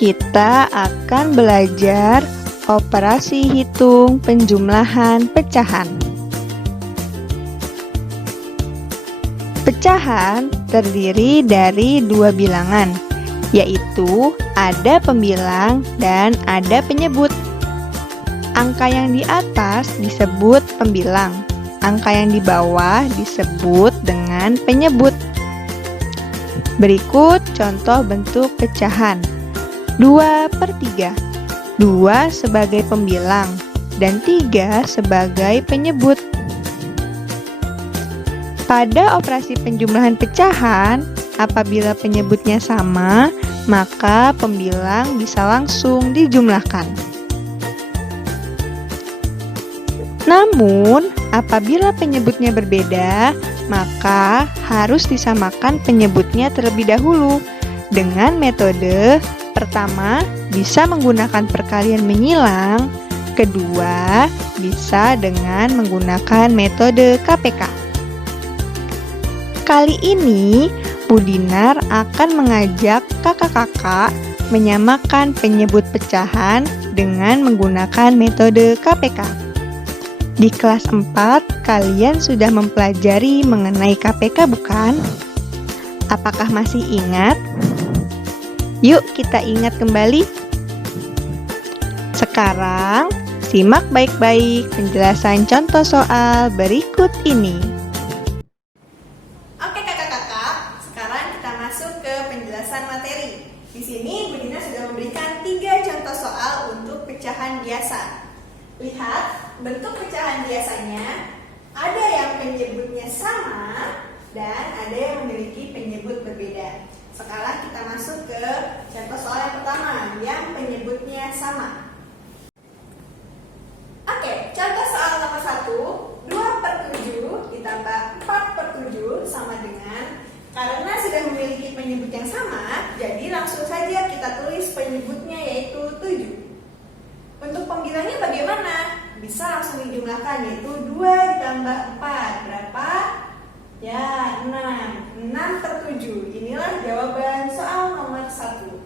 kita akan belajar operasi hitung penjumlahan pecahan. Pecahan terdiri dari dua bilangan, yaitu ada pembilang dan ada penyebut. Angka yang di atas disebut pembilang, angka yang di bawah disebut dengan penyebut. Berikut contoh bentuk pecahan. 2/3. 2 sebagai pembilang dan 3 sebagai penyebut. Pada operasi penjumlahan pecahan, apabila penyebutnya sama, maka pembilang bisa langsung dijumlahkan. Namun, apabila penyebutnya berbeda, maka harus disamakan penyebutnya terlebih dahulu dengan metode pertama, bisa menggunakan perkalian menyilang. Kedua, bisa dengan menggunakan metode KPK. Kali ini, Bu Dinar akan mengajak kakak-kakak menyamakan penyebut pecahan dengan menggunakan metode KPK. Di kelas 4, kalian sudah mempelajari mengenai KPK bukan? Apakah masih ingat? Yuk kita ingat kembali. Sekarang, simak baik-baik penjelasan contoh soal berikut ini. Oke kakak-kakak, sekarang kita masuk ke penjelasan materi. Di sini Bu Dina sudah memberikan 3 contoh soal untuk pecahan biasa. Lihat, bentuk pecahan biasanya ada yang penyebutnya sama dan ada yang memiliki penyebut berbeda. Sekarang kita masuk ke contoh soal yang pertama yang penyebutnya sama. Oke, contoh soal nomor 1, 2/7 ditambah 4/7 sama dengan, karena sudah memiliki penyebut yang sama, jadi langsung saja kita tulis penyebutnya yaitu 7. Untuk pembilangnya bagaimana? Bisa langsung dijumlahkan, yaitu 2 ditambah 4 berapa? Ya, 6. 6/7. Inilah jawaban soal nomor 1.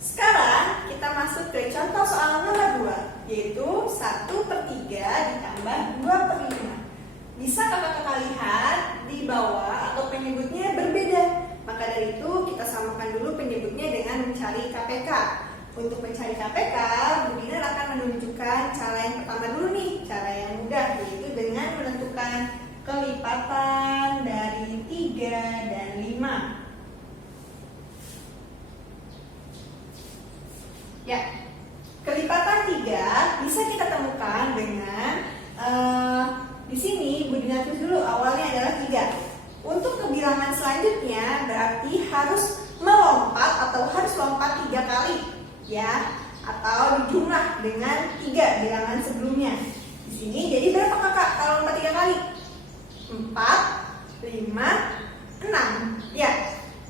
Sekarang kita masuk ke contoh soal nomor 2, yaitu 1/3 ditambah 2/5. Bisa kakak-kakak lihat di bawah atau penyebutnya berbeda. Maka dari itu kita samakan dulu penyebutnya dengan mencari KPK. Untuk mencari KPK, Bu Dinar akan menunjukkan cara yang pertama dulu nih, cara yang mudah, yaitu dengan menentukan kelipatan dari 3 dan 5. Ya, kelipatan 3 bisa kita temukan dengan di sini Bu Dina tulis dulu awalnya adalah 3. Untuk kebilangan selanjutnya berarti harus melompat atau harus lompat 3 kali. Ya, atau dijumlah dengan 3 bilangan sebelumnya. Di sini jadi berapa kakak kalau lompat 3 kali? 4, 5, 6. Ya,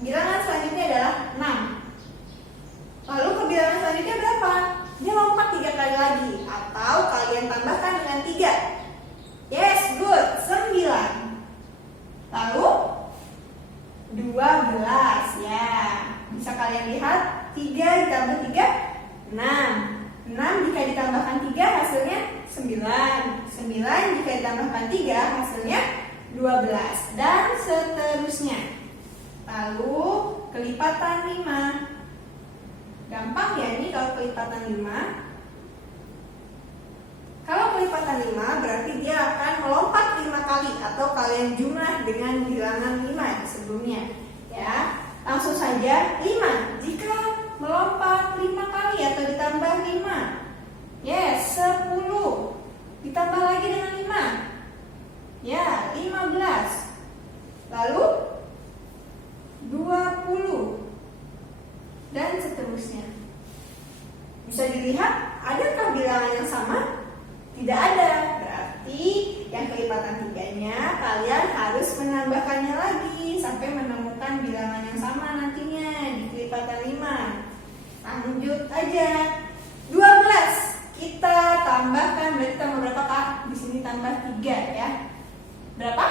bilangan selanjutnya adalah 6. Lalu ke bilangan selanjutnya berapa? Dia lompat 3 kali lagi, atau kalian tambahkan dengan 3. Yes, good, 9. Lalu 12, ya. Bisa kalian lihat 3 ditambah 3, 6. 6 jika ditambahkan 3 hasilnya 9. 9 jika ditambahkan 3 hasilnya 12. Dan seterusnya. Lalu kelipatan 5. Gampang ya ini kalau kelipatan 5. Kalau kelipatan 5 berarti dia akan melompat 5 kali atau kalian jumlah dengan bilangan 5 sebelumnya. Ya, langsung saja 5 jika melompat 5 kali atau ditambah 5. Yes, 10. Ditambah lagi dengan 5. Ya, 15. Lalu 20. Dan seterusnya. Bisa dilihat, adakah bilangan yang sama? Tidak ada. Berarti yang kelipatan 3-nya kalian harus menambahkannya lagi sampai menemukan bilangan yang sama nantinya di kelipatan 5. Lanjut aja. 12 kita tambahkan, berarti tambah berapa kak? Di sini tambah 3 ya. Berapa?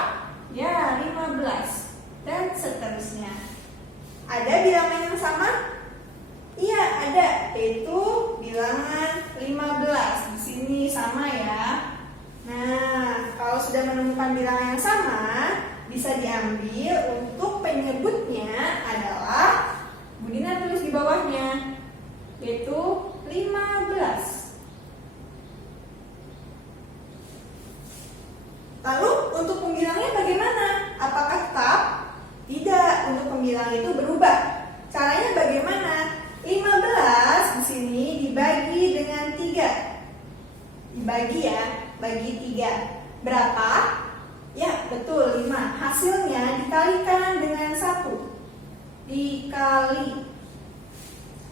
Ya, 15. Dan seterusnya. Ada bilangan yang sama? Iya, ada, yaitu bilangan 15. Di sini sama ya. Nah, kalau sudah menemukan bilangan yang sama, bisa diambil untuk penyebutnya adalah Budina tulis di bawahnya, yaitu 15. Lalu untuk pembilangnya bagaimana? Apakah tetap? Tidak, untuk pembilang itu berubah. Caranya bagaimana? 15 di sini dibagi dengan 3. Dibagi ya, bagi 3. Berapa? Ya, betul 5. Hasilnya dikalikan dengan 1. Dikali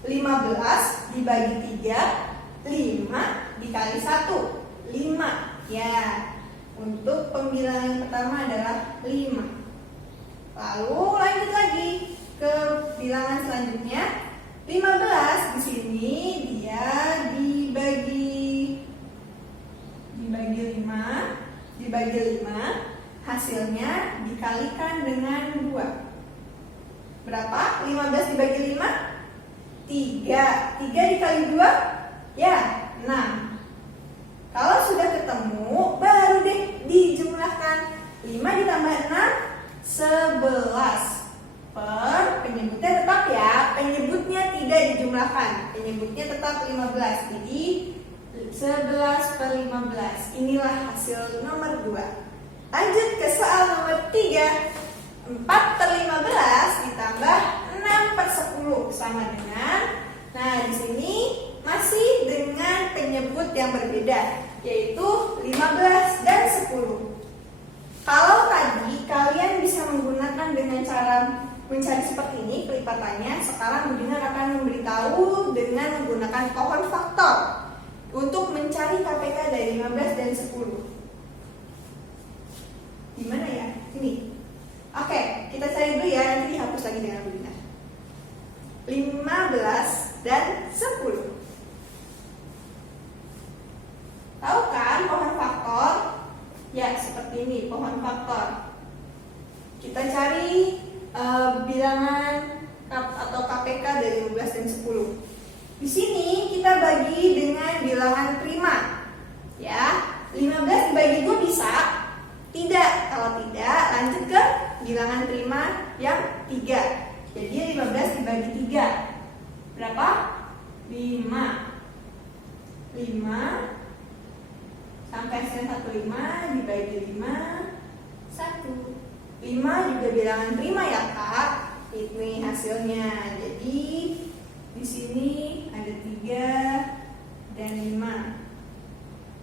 15 dibagi 3, 5 dikali 1, 5. Ya, untuk pembilang yang pertama adalah 5. Lalu lanjut lagi ke bilangan selanjutnya. 15 di sini dia dibagi 5, hasilnya dikalikan dengan 2. Berapa? 15 dibagi 5? 3. 3 dikali 2? Ya, 6. Kalau sudah ketemu, baru deh dijumlahkan. 5 ditambah 6, 11. Penyebutnya tetap ya, penyebutnya tidak dijumlahkan. Penyebutnya tetap 15. Jadi 11/15. Inilah hasil nomor 2. Lanjut ke soal nomor 3. 4/15 ditambah 6/10 sama dengan. Nah, di sini masih dengan penyebut yang berbeda, yaitu 15 dan 10. Kalau tadi kalian bisa menggunakan dengan cara mencari seperti ini pelipatannya, sekarang Budina akan memberitahu dengan menggunakan pohon faktor untuk mencari KPK dari 15 dan 10. Gimana ya? Ini. Oke, kita cari dulu ya, nanti dihapus lagi dengan Budina. 15 dan 10. Tahu kan pohon faktor? Ya, seperti ini pohon faktor. Kita cari bilangan atau KPK dari 15 dan 10. Di sini kita bagi dengan bilangan prima. Ya, 15 dibagi 2 bisa? Tidak. Kalau tidak, lanjut ke bilangan prima yang 3. Jadi 15 dibagi 3. Berapa? 5. 5 sampai hasilnya 15 dibagi 5, 1. 5 juga bilangan prima ya Kak. Ini hasilnya. Jadi di sini ada 3 dan 5.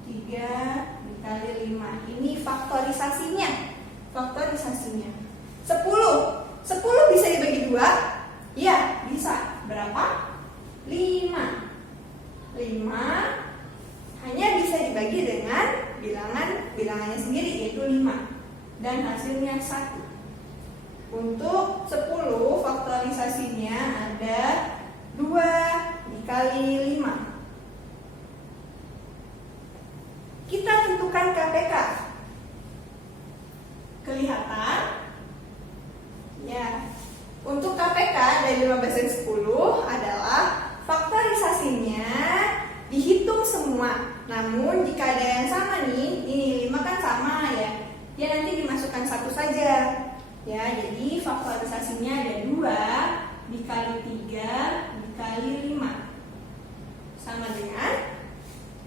3 dikali 5. Ini faktorisasinya. 10 bisa dibagi 2? Iya, bisa. Berapa? 5. 5 hanya bisa dibagi dengan bilangannya sendiri, yaitu 5. Dan hasilnya 1. Untuk 10 faktorisasinya ada 2 dikali 5. Kita tentukan KPK. Kelihatan? Ya. Untuk KPK dari 15 dan 10 adalah faktorisasinya dihitung semua. Namun jika ada yang sama nih, ini 5 kan sama ya. Ya nanti dimasukkan 1 saja. Ya, jadi faktorisasinya ada 2 dikali 3 dikali 5. Sama dengan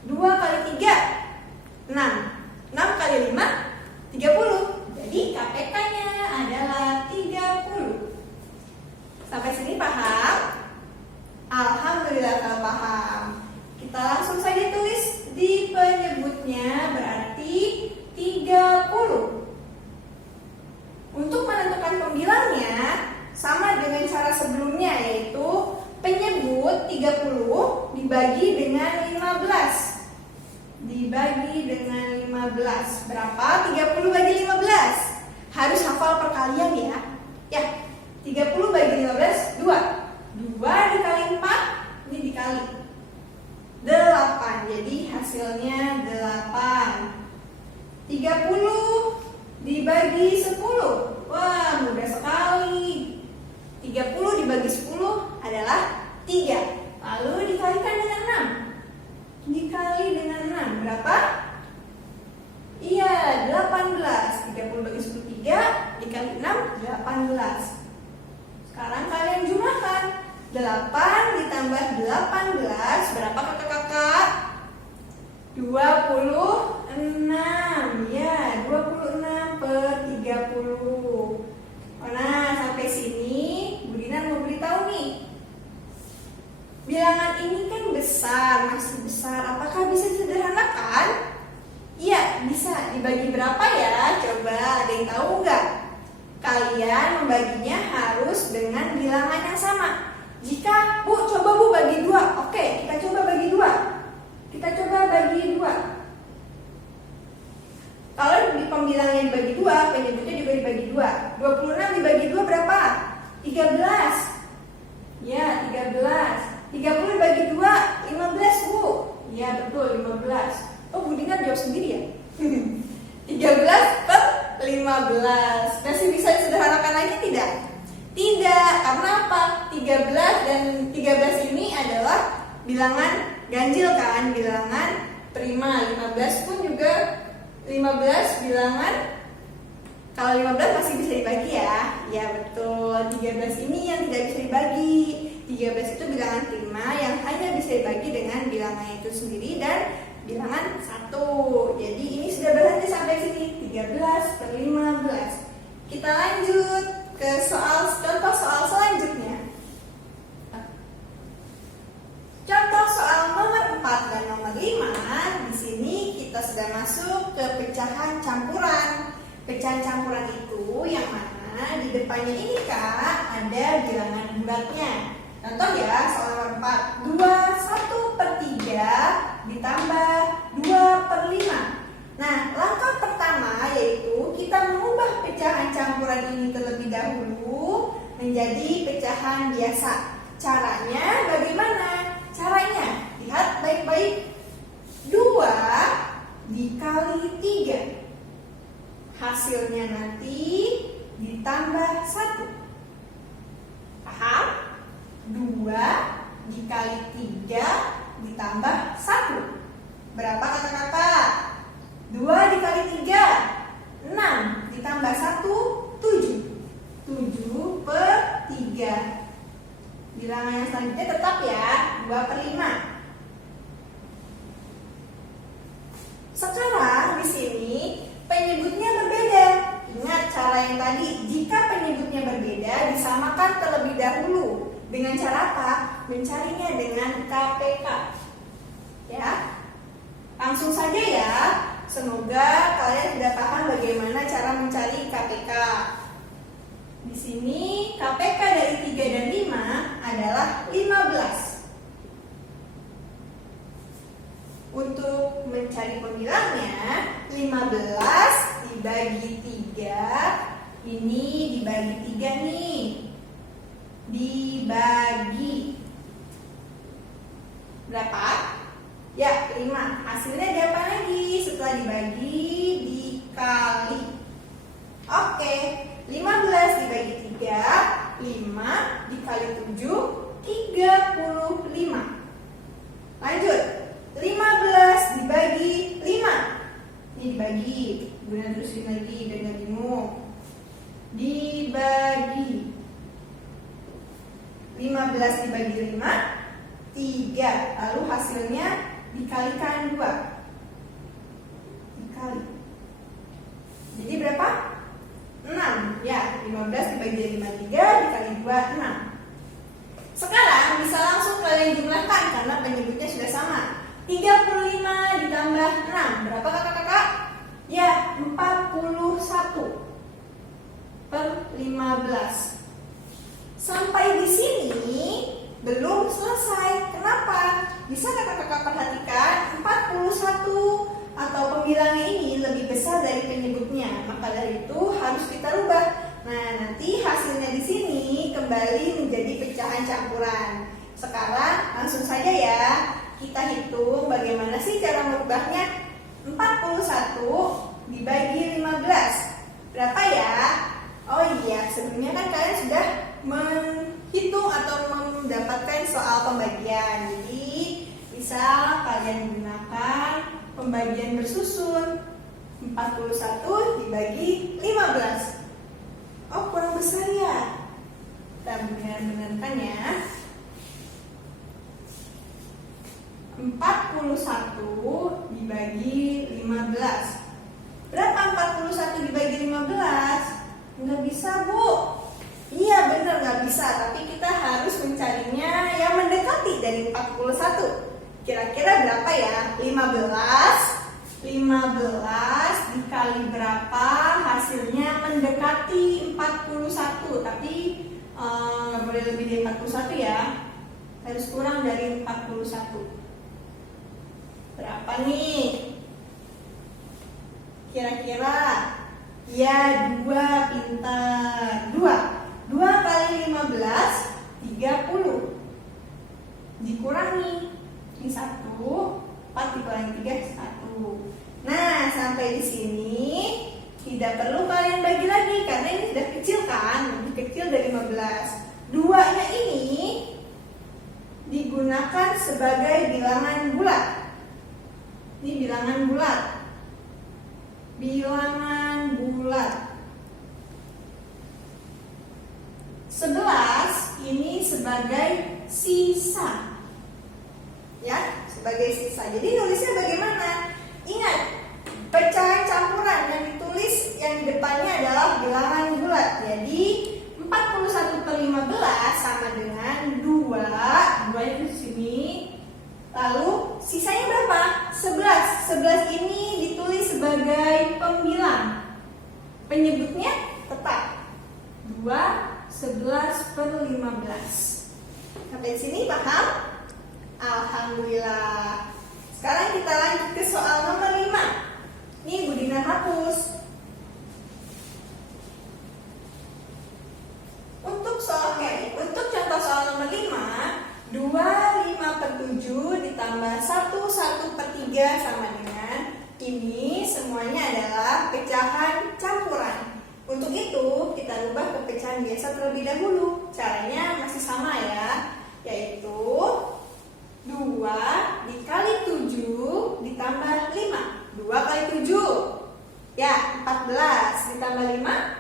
2 kali 3, 6. 6 kali 5, 30. Jadi KPK-nya adalah 30. Sampai sini paham? Alhamdulillah kalau paham. Kita langsung saja tulis di penyebutnya, berarti 30. Untuk menentukan pembilangnya sama dengan cara sebelumnya, yaitu penyebut 30 dibagi dengan 15. Dibagi dengan 15. Berapa? 30 bagi 15. Harus hafal perkalian ya. Ya, 30 bagi 15, 2. 2 dikali 4, ini dikali 8. Jadi hasilnya 8. 30 dibagi 10. Wah, mudah sekali. 30 dibagi 10 adalah 3. 30 bagi 10 3, dikali 6, 18. Sekarang kalian jumlahkan. 8 ditambah 18, berapa kakak-kakak? 26. Ya, 26 per 30. Nah, sampai sini Bu Dinar mau beritahu nih. Bilangan ini kan besar, masih besar. Apakah bisa disederhanakan? Iya, bisa. Dibagi berapa ya? Coba, ada yang tahu nggak? Kalian membaginya harus dengan bilangan yang sama. Jika, Bu, coba Bu bagi 2. Oke, kita coba bagi 2. Kita coba bagi 2. Kalau di pembilangnya dibagi 2, penyebutnya juga dibagi 2. 26 dibagi 2 berapa? 13. Ya, 13. 30 dibagi 2, 15, Bu. Ya, betul, 15. Oh, Bu Dinar jawab sendiri ya? 13 per 15. Masih bisa disederhanakan lagi tidak? Tidak, karena apa? 13 dan 13 ini adalah bilangan ganjil kan? Bilangan prima. 15 pun juga 15 bilangan. Kalau 15 masih bisa dibagi ya? Ya betul, 13 ini yang tidak bisa dibagi. 13 itu bilangan prima yang hanya bisa dibagi dengan bilangan itu sendiri dan bilangan 1. Jadi ini sudah berhenti sampai sini, 13 per 15. Kita lanjut ke contoh soal selanjutnya. Contoh soal nomor 4 dan nomor 5. Di sini kita sudah masuk ke pecahan campuran. Pecahan campuran itu yang mana di depannya ini Kak ada bilangan bulatnya. Contoh ya, soal nomor 4, 1 per 3 ditambah 2 per 5. Nah, langkah pertama yaitu kita mengubah pecahan campuran ini terlebih dahulu menjadi pecahan biasa. Caranya bagaimana? Caranya, lihat baik-baik. 2 dikali 3. Hasilnya nanti ditambah 1. Paham? 2 dikali 3 ditambah 1. Berapa kata-kata? 2 dikali 3, 6 ditambah 1, 7. 7 per 3. Bilangan yang selanjutnya tetap ya, 2 per 5. Sekarang di sini penyebutnya berbeda. Ingat cara yang tadi, jika penyebutnya berbeda disamakan terlebih dahulu. Dengan cara apa? Mencarinya dengan KPK. Ya. Langsung saja ya. Semoga kalian sudah paham bagaimana cara mencari KPK. Di sini KPK dari 3 dan 5 adalah 15. Untuk mencari pembilangnya, 15 dibagi 3. Ini dibagi 3 nih. Dibagi berapa? Ya, 5. Hasilnya diapa lagi? Setelah dibagi, dikali. Oke, 15 dibagi 3, 5 dikali 7, 35. Lanjut, 15 dibagi 5. Ini dibagi, kemudian terusin lagi dengan bingung. Dibagi 15 dibagi 5, 3. Lalu hasilnya dikalikan 2. Dikali. Jadi berapa? 6. Ya, 15 dibagi 5, 3 dikali 2, 6. Sekarang bisa langsung kalian jumlahkan karena penyebutnya sudah sama. 35 ditambah 6. Berapa kakak-kakak? Ya, 41 per 15. Sampai di sini belum selesai. Kenapa? Bisa kakak-kakak perhatikan 41 atau pembilangnya ini lebih besar dari penyebutnya. Maka dari itu harus kita rubah. Nah, nanti hasilnya di sini kembali menjadi pecahan campuran. Sekarang langsung saja ya. Kita hitung bagaimana sih cara merubahnya. 41 dibagi 15. Berapa ya? Oh iya, sebelumnya kan kalian sudah menghitung atau mendapatkan soal pembagian. Jadi bisa kalian gunakan pembagian bersusun. 41 dibagi 15. Oh, kurang besar ya. Kita benar-benarkan ya. 41 dibagi 15. Berapa 41 dibagi 15? Nggak bisa, Bu. Iya, benar nggak bisa. Tapi kita harus mencarinya yang mendekati dari 41. Kira-kira berapa ya? 15 dikali berapa? Hasilnya mendekati 41. Tapi nggak boleh lebih dari 41 ya. Harus kurang dari 41. Berapa nih? Kira-kira? Ya, 2, pintar. 2 kali 15, 30. Dikurangi. Ini 1, 4 dikurangi 3, 1. Nah, sampai di sini tidak perlu kalian bagi lagi karena ini sudah kecil kan, lebih kecil dari 15. 2-nya ini digunakan sebagai bilangan bulat. Ini bilangan bulat. Bilangan bulat. 11 ini sebagai sisa. Ya, sebagai sisa. Jadi nulisnya bagaimana? Ingat, pecahan campuran yang ditulis yang di depannya adalah bilangan bulat. Jadi 41/15 sama dengan 2 itu di sini. Lalu sisanya berapa? 11. 11 ini ditulis sebagai pembilang. Penyebutnya tetap 2/11/15. Sampai sini paham? Alhamdulillah. Sekarang kita lanjut ke soal nomor 5. Nih Bu Dina hapus. Untuk contoh soal nomor 5, 25/7 ditambah 1/3 sama dengan ini semuanya adalah pecahan campuran. Untuk itu kita rubah ke pecahan biasa terlebih dahulu. Caranya masih sama ya, yaitu 2 dikali 7 ditambah 5. 2 kali 7 ya 14 ditambah 5.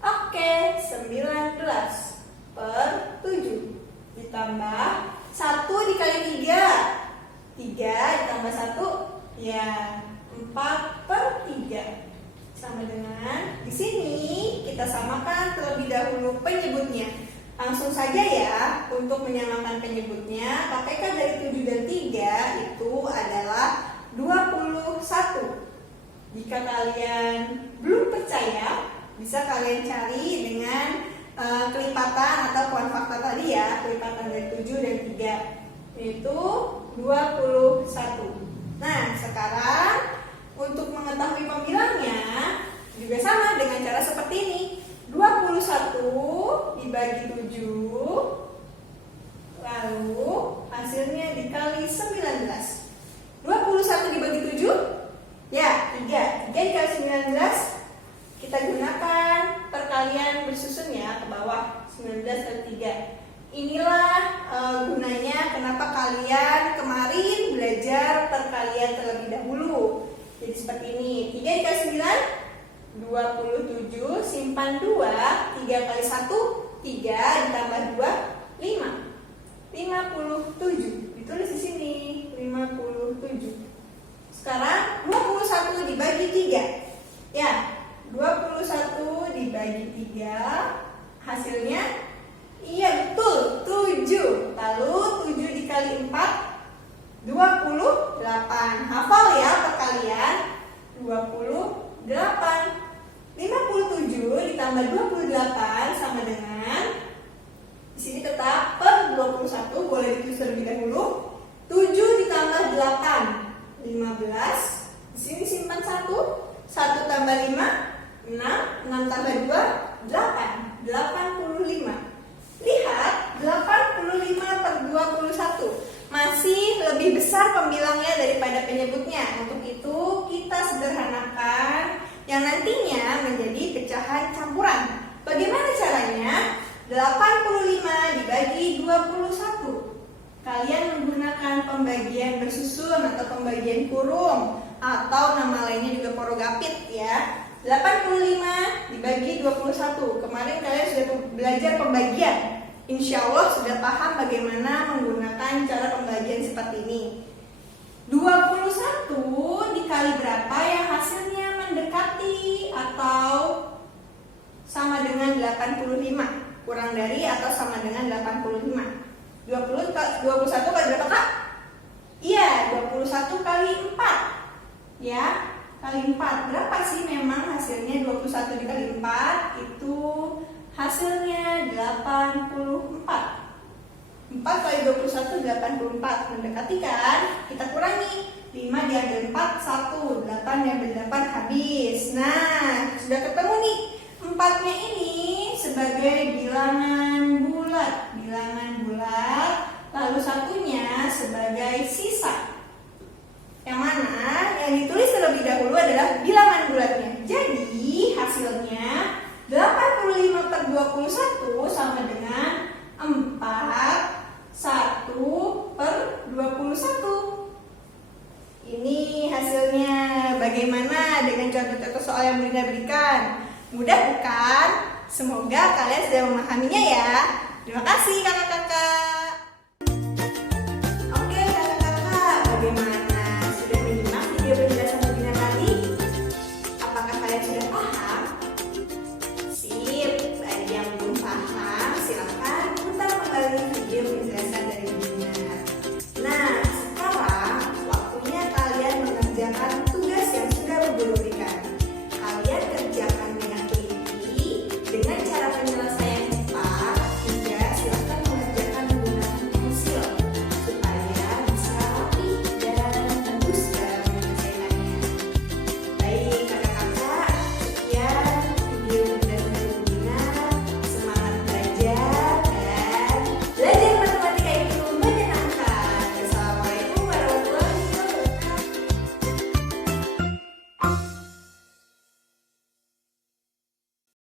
Oke, 19/7 ditambah 1 dikali 3. 3 ditambah 1 ya 4/3 sama dengan di sini kita samakan terlebih dahulu penyebutnya. Langsung saja ya, untuk menyamakan penyebutnya, KPK dari 7 dan 3 itu adalah 21. Jika kalian belum percaya, bisa kalian cari dengan kelipatan atau kuan fakta tadi ya, kelipatan dari 7 dan 3, yaitu 21. Nah, sekarang untuk mengetahui pembilangnya juga sama dengan cara seperti ini. 21 dibagi 7, lalu hasilnya dikali 19. 21 dibagi 7 ya 3. 3 dikali 19 kita gunakan perkalian bersusun ya ke bawah. 19 kali 3. Inilah gunanya kenapa kalian kemarin belajar perkalian terlebih dahulu. Jadi seperti ini. 3 dikali 9 27, simpan 2, 3 kali 1, 3 ditambah 2, 5. 57. Ditulis di sini, 57. Sekarang 21 dibagi 3. Ya, 21 dibagi 3, hasilnya iya betul, 7. Lalu 7 dikali 4, 28. Hafal ya perkalian, 28. 57 ditambah 28 sama dengan di sini tetap per 21, boleh ditulis terlebih dahulu. 7 ditambah 8, 15. Di sini simpan 1. 1 tambah 5, 6. 6 tambah 2, 8. 85. Lihat, 85/21 masih lebih besar pembilangnya daripada penyebutnya. Untuk itu kita sederhanakan yang nantinya menjadi pecahan campuran. Bagaimana caranya? 85 dibagi 21. Kalian menggunakan pembagian bersusun atau pembagian kurung atau nama lainnya juga porogapit ya. 85 dibagi 21. Kemarin kalian sudah belajar pembagian. Insya Allah sudah paham bagaimana menggunakan cara pembagian seperti ini. 21 dikali berapa yang hasilnya mendekati atau sama dengan 85? Kurang dari atau sama dengan 85? 21 kali berapa, Kak? Iya, 21 kali 4. Ya, kali 4. Berapa sih memang hasilnya 21 dikali 4? Itu hasilnya 84. 4 kali 21 84. Mendekati kan? Kita kurangi. 5 diambil 4, 1. 8 diambil 8 habis. Nah, sudah ketemu nih. 4-nya ini sebagai bilangan bulat. Bilangan bulat. Lalu satunya sebagai sisa. Yang mana yang ditulis terlebih dahulu adalah bilangan bulatnya. Jadi hasilnya 85 per 21 sama dengan 1 per 21. Ini hasilnya. Bagaimana dengan contoh-contoh soal yang Bunda berikan? Mudah bukan? Semoga kalian sudah memahaminya ya. Terima kasih kakak-kakak. Oke kakak-kakak, bagaimana